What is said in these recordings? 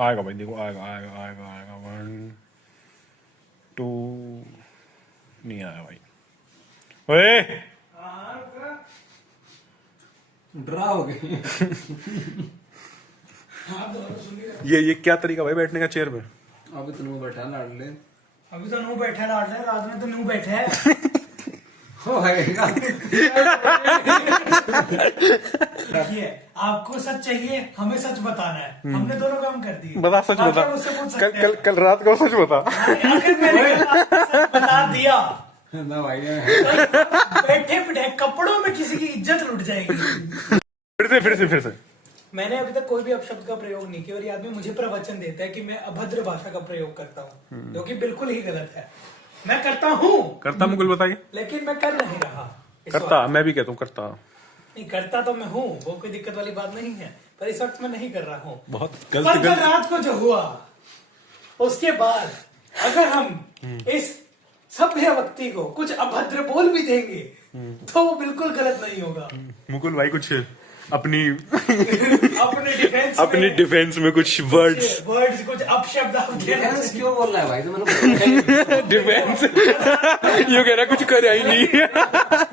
आएगा भाई, देखो आएगा आएगा आएगा आएगा। 1 2 नहीं आया भाई। ओए ड्रा हो गए। ये क्या तरीका भाई बैठने का चेयर पे? अभी तो नू बैठा लाड ले। अभी तो नू बैठा लाड ले, रात में तो नू बैठे है। देखिए, आपको सच चाहिए, हमें सच बताना है। हमने दोनों काम कर दिए। बता, सच बता। कल रात को सच बता। अगर मैंने सच बता दिया ना भाई बैठे पिठे कपड़ों में किसी की इज्जत लुट जाएगी। फिर से मैंने अभी तक कोई भी अपशब्द का प्रयोग नहीं किया और ये आदमी मुझे प्रवचन देता है कि मैं अभद्र भाषा का प्रयोग करता हूँ, जो कि बिल्कुल ही गलत है। मैं करता हूँ, करता मुकुल बताइए। लेकिन मैं कर नहीं रहा। करता, मैं भी कहता हूँ करता। नहीं करता तो मैं हूँ, वो कोई दिक्कत वाली बात नहीं है, पर इस वक्त मैं नहीं कर रहा हूँ। बहुत पर कल रात को जो हुआ उसके बाद अगर हम इस सभ्य व्यक्ति को कुछ अभद्र बोल भी देंगे तो वो बिल्कुल गलत नहीं होगा। मुकुल भाई कुछ अपनी अपने डिफेंस में कुछ वर्ड्स कुछ अपशब्द आप कह रहे हैं। क्यों बोल रहा है भाई? तो मैंने डिफेंस ये कह रहा कुछ कर ही नहीं।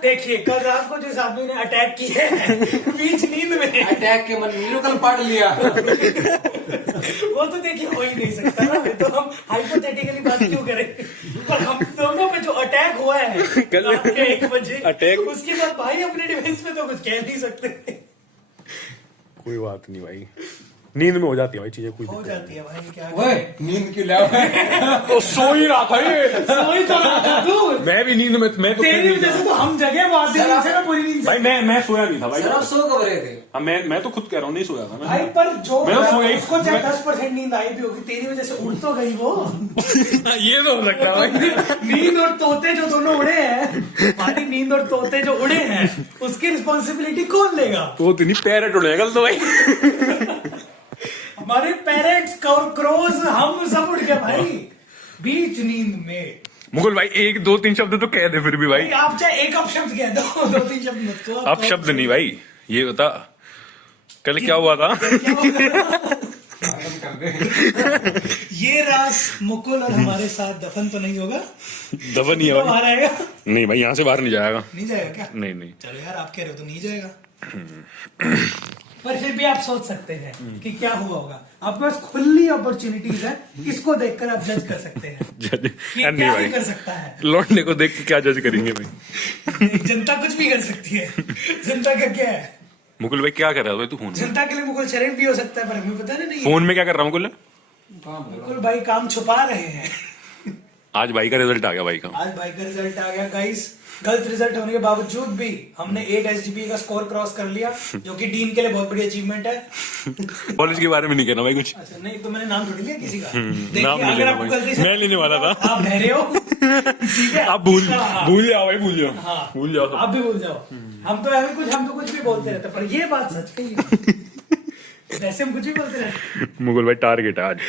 देखिए, कल रात को जिस आदमी ने अटैक किया है बीच नींद में, अटैक के मन कल पढ़ लिया। वो तो देखिए हो ही नहीं सकता ना, तो हम हाइपोथेटिकली बात क्यों करें। पर हम दोनों पे जो अटैक हुआ है रात के 1 बजे अटैक, उसके बाद भाई अपने डिफेंस में तो कुछ कह नहीं सकते। कोई बात नहीं भाई, नींद में हो जाती है भाई चीजें, कोई हो जाती है भाई, क्या ओए नींद क्यों लाया? तो सो ही रहा था ये। वही तो रहा था तू। मैं भी नींद में, मैं तो तेरी वजह से तो हम जगह पूरी नींद से। भाई मैं सोया नहीं था भाई। सर आप सो कब रहे थे? हाँ मैं तो खुद कह रहा हूँ नहीं सोया था मैं। भाई पर जो मैं तो सोया ही- उसको चाहे 10% नींद आई भी होगी, तेरी वजह से उड़ तो गई वो। ये तो हो सकता है भाई। नींद और तोते जो दोनों उड़े हैं, हमारी नींद और तोते जो उड़े हैं, उसकी रिस्पॉन्सिबिलिटी कौन लेगा? तो इतनी पैरेट उड़े कल तो भाई। हमारे पेरेंट्स क्रोज हम सब उड़ गए भाई बीच नींद में। मुकुल भाई 1 2 3 शब्द तो कह दे फिर भी भाई। आप चाहे एक अपशब्द कह दो, 2-3 शब्द मत कहो। अब शब्द नहीं भाई, ये बता कल क्या हुआ था? ये रात मुकुल और हमारे साथ दफन तो नहीं होगा? दफन नहीं है बाहर भाई। आएगा? नहीं भाई यहाँ से बाहर नहीं जाएगा। नहीं जाएगा क्या? नहीं चलो यार, आप कह रहे हो तो नहीं जाएगा। पर फिर भी आप सोच सकते हैं कि क्या हुआ होगा। आपके पास खुली अपॉर्चुनिटीज है, किसको देखकर आप जज कर सकते हैं जज कि नहीं क्या भाई, ही कर सकता है। लौटने को देख के क्या जज करेंगे भाई? जनता कुछ भी कर सकती है। जनता का क्या है? मुकुल भाई क्या कर रहा है भाई तू फोन में? जनता के लिए मुकुल शरीफ भी हो सकता है, पर हमें पता नहीं। फोन में क्या कर रहा हूँ मुकुल? मुकुल भाई काम छुपा रहे हैं। आज भाई का रिजल्ट आ गया भाई का। आज भाई का रिजल्ट आ गया गाइस। गलत रिजल्ट होने के बावजूद भी हमने 8 SGPA का स्कोर क्रॉस कर लिया, जो कि डीन के लिए बहुत बड़ी अचीवमेंट है। कॉलेज के बारे में नहीं कहना भाई कुछ। अच्छा नहीं, तो मैंने नाम थोड़ी लिया किसी का। नाम देखिए, नहीं अगर लेना आपको भाई। गलती से मैं लेने वाला था। आप बहरे हो, ठीक है, आप भूल हाँ। जाओ भाई, भूल जाओ। हाँ, भूल जाओ सब। आप भी भूल जाओ। हम तो कुछ भी बोलते रहते, पर ये बात सच है। वैसे हम कुछ भी बोलते रहते। मुकुल भाई टारगेट है आज।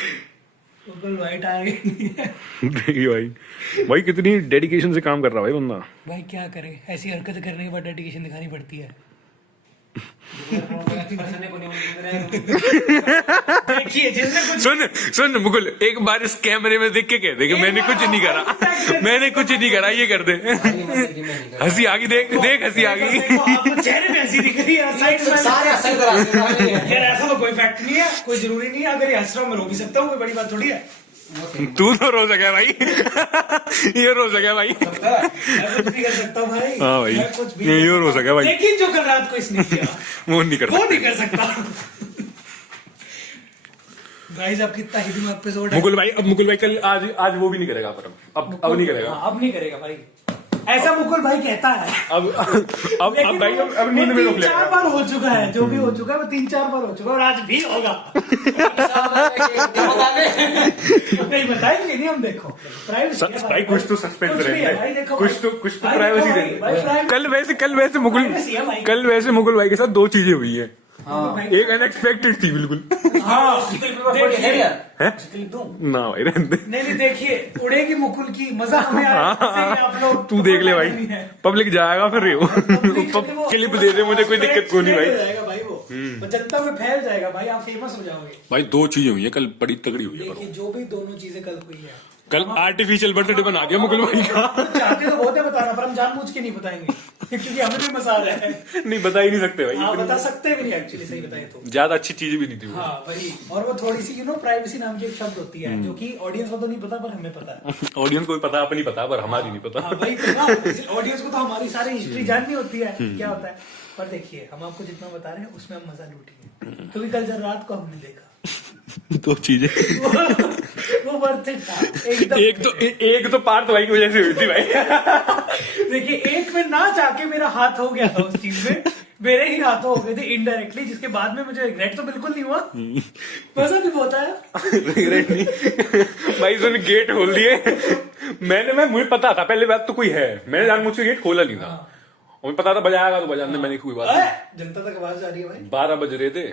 मुकुल भाई टारगेट नहीं है। देखिए भाई कितनी डेडिकेशन से काम कर रहा है भाई बंदा। भाई क्या करे, ऐसी हरकत करने के बाद डेडिकेशन दिखानी पड़ती है। देखिए, जिसने कुछ सुन मुकुल, एक बार इस कैमरे में देख के कह दे कि मैंने कुछ नहीं करा, मैंने कुछ नहीं करा, ये कर दे। हंसी आ गई, देख हंसी आ गई। आपको चेहरे में हंसी दिख रही है, साइड में सारे असर करा। यार ऐसा तो कोई फैक्ट नहीं है, कोई जरूरी नहीं है। अगर ये हंस रहा हूं, मैं रो भी सकता हूँ, कोई बड़ी बात थोड़ी है। तू तो रो सके भाई। ये रो सके भाई। मैं कुछ भी कर सकता हूँ भाई। हाँ भाई, मैं कुछ भी ये हो सके भाई। लेकिन जो कल रात को इसने किया वो नहीं कर वो सकता। नहीं कर सकता। गाइस, आप कितना ही दिमाग पे जोर मुकुल भाई कल आज वो भी नहीं करेगा, पर अब नहीं करेगा। अब नहीं करेगा भाई, ऐसा मुकुल भाई कहता है। अब भाई अब नींद में रोक लेगा। 3-4 बार हो चुका है, जो भी हो चुका है वो 3-4 बार हो चुका है, और आज भी होगा। नहीं बताएंगे नहीं हम, देखो भाई कुछ तो सस्पेंस रहेगा, कुछ तो प्राइवेसी रहेगी। कल वैसे मुकुल भाई के साथ 2 चीजें हुई है। एक अनएक्सपेक्टेड थी बिल्कुल। ना भाई रहने दे। नहीं देखिए, उड़ेगी मुकुल की, मजा हमें आएगा। आप लोग तू देख ले भाई, पब्लिक जाएगा फिर क्लिप दे दे मुझे, कोई दिक्कत को नहीं भाई। भाई वो वो जनता में फैल जाएगा भाई, आप फेमस हो जाओगे भाई 2 चीजें हुई है कल, बड़ी तगड़ी हुई है देखिए जो भी दोनों चीजें कल हुई है, कल आर्टिफिशियल बर्थडे बना दिया मुकुल भाई का। चाहते तो बहुत है बताना, पर हम जानबूझ के नहीं बताएंगे क्योंकि हमें भी मजा आ रहा है। नहीं बता ही नहीं सकते भाई, हाँ बता सकते भी नहीं एक्चुअली, सही बताए तो। ज्यादा अच्छी चीज भी नहीं थी वो। हाँ वही, और वो थोड़ी सी प्राइवेसी नाम की एक शब्द होती है जो कि ऑडियंस को तो नहीं पता पर हमें पता है। ऑडियंस को भी पता, अपनी पता, पर हमारी नहीं पता। हाँ वही तो ना, ऑडियंस को तो हमारी सारी हिस्ट्री जाननी होती है क्या होता है। पर देखिए हम आपको जितना बता रहे हैं उसमें हम मजा लूटिए, क्योंकि कल जब रात को हमने देखा 2 चीजें वो वर्थ इट था एकदम। एक तो पार्थ भाई की वजह से हुई थी भाई। देखिए एक में ना जाके मेरा हाथ हो गया था उस चीज में, मेरे ही हाथों हो गए थे इनडायरेक्टली, जिसके बाद में मुझे रिग्रेट तो बिल्कुल नहीं हुआ, मजा भी बहुत आया। रिग्रेट नहीं भाई, उसने गेट खोल दिए। मुझे पता था पहले बात तो कोई है, मैंने जानबूझ के गेट खोला नहीं था, मुझे पता था बजाएगा तो बजाने, मैंने कोई बात नहीं। जनता तक आवाज आ रही है भाई, 12 बज रहे थे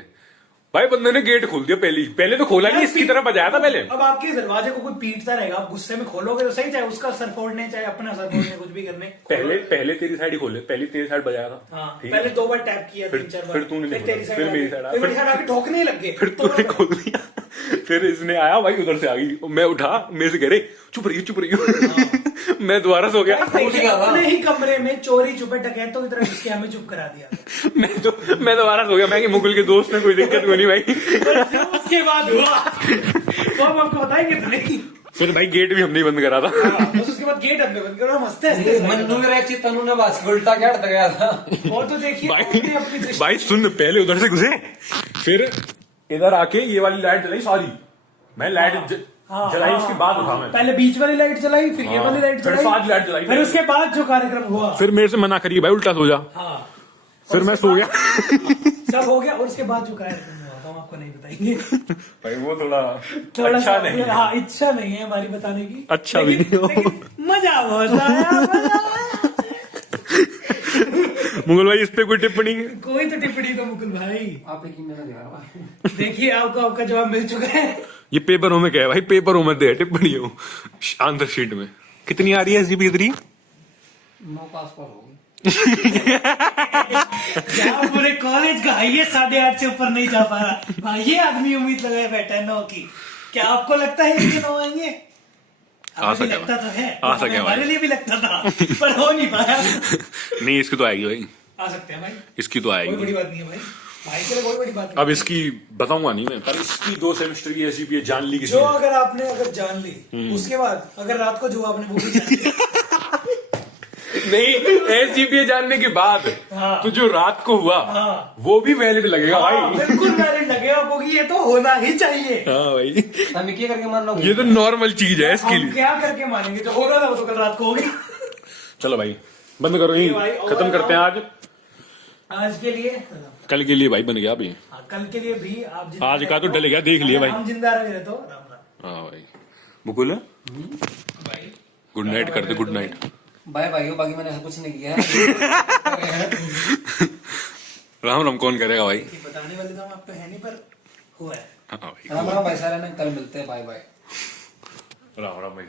भाई, बंदे ने गेट खोल दिया पहले तो खोला नहीं, इसकी तरफ बजाया था पहले। अब आपके दरवाजे को कोई पीटता रहेगा, आप गुस्से में खोलोगे तो सही, चाहे उसका सर फोड़ने चाहे अपना सर फोड़ने, कुछ भी करने। पहले तेरी साइड ही खोले, पहले तेरी साइड बजाया था। हाँ, ठीक पहले है? 2 बार टैप किया, 3-4 बार, फिर तूने नहीं तेरी खोला, साइड, फिर मेरी साइड आके ठोकने लग गए, फिर तूने खोल दिया, फिर इसने आया भाई उधर से आ गई, मैं उठा, मेरे से कह रहे चुप रही। मैं दोबारा सो गया। अपने ही कमरे में चोरी छुपे डकैतों की तरह घुस के हमें चुप करा दिया। मैं दोबारा सो गया, मैं कि मुकुल के दोस्त ने कोई दिक्कत को नहीं भाई। उसके बाद हुआ वो हम आपको बताएंगे तो नहीं। फिर भाई गेट भी हमने बंद करा था। बस उसके बाद गेट हमने बंद करा, हम हंसते मन्नू मेरा एक तनु ने बस उल्टा क्या गया था। वो तो देखिए भाई सुन, पहले उधर से घुसे, फिर इधर आके ये वाली लाइट जलाई सारी, मैं लाइट जलाई, उसके बाद उठा मैं, पहले बीच वाली लाइट जलाई, फिर ये वाली लाइट जलाई, सारी लाइट जलाई, फिर उसके बाद जो कार्यक्रम हुआ, फिर मेरे से मना करिए भाई उल्टा सो जा। हाँ फिर मैं सो गया, सब हो गया, और उसके बाद जो कार्यक्रम हुआ हम आपको नहीं बताएंगे भाई वो थोड़ा अच्छा नहीं है। हाँ इच्छा नहीं है हमारी बताने की, अच्छा भी नहीं हो। लेकिन मजा बहुत आया। मुगल भाई इस पे कोई टिप्पणी? कोई तो टिप्पणी तो मुकुल भाई आप एक ईमेल दिया देखिए आपको आपका जवाब मिल चुका है। ये पेपरों में क्या है भाई, पेपरों में दे टिप्पणी हो, आंसर शीट में कितनी आ रही है SGP 3? 9 पास पर होगी। क्या पूरे कॉलेज का हाईएस्ट 8.5 से ऊपर नहीं जा पा रहा। हाँ, ये आदमी उम्मीद लगाए बैठा है 9 की। क्या आपको लगता है कि 9 आएंगे? आ सके, लगता तो है, आ सके, हमारे लिए भी लगता था पर हो नहीं पाया। नहीं इसकी तो आएगी भाई, आ सकते हैं भाई, इसकी तो कोई आएगी। बड़ी बात नहीं है भाई, भाई के लिए कोई बड़ी बात नहीं। अब इसकी बताऊंगा नहीं मैं, पर इसकी 2 सेमेस्टर की SGP जान ली किसी जो ने। अगर जान ली, उसके बाद अगर रात को जो आपने वो भी जान ली। नहीं SGP जानने के बाद हाँ। तो जो रात को हुआ हाँ। वो भी वैलिड लगेगा हाँ, भाई। बिल्कुल वैलिड लगेगा, क्योंकि ये तो होना ही चाहिए। हाँ भाई, हम क्या करके मान लो, ये तो नॉर्मल चीज है इसके हम लिए। क्या करके मानेंगे, जो हो रहा था वो तो कल रात को हो गया। चलो भाई बंद करो, यही भाई, खत्म करते हैं आज के लिए, कल के लिए भाई बन गया अभी। हाँ, कल के लिए भी आप आज का तो डल गया, देख लिया भाई। हम जिंदा रहे तो राम राम। हाँ भाई मुकुल भाई गुड नाइट कर दे, गुड नाइट। बाय बाय हो, बाकी मैंने ऐसा कुछ नहीं किया है। राम राम कौन करेगा भाई? बताने वाले तो हम आपको है नहीं, पर हुआ है। हाँ भाई राम राम भाई, सारे कल मिलते हैं, बाय बाय। राम राम भाई।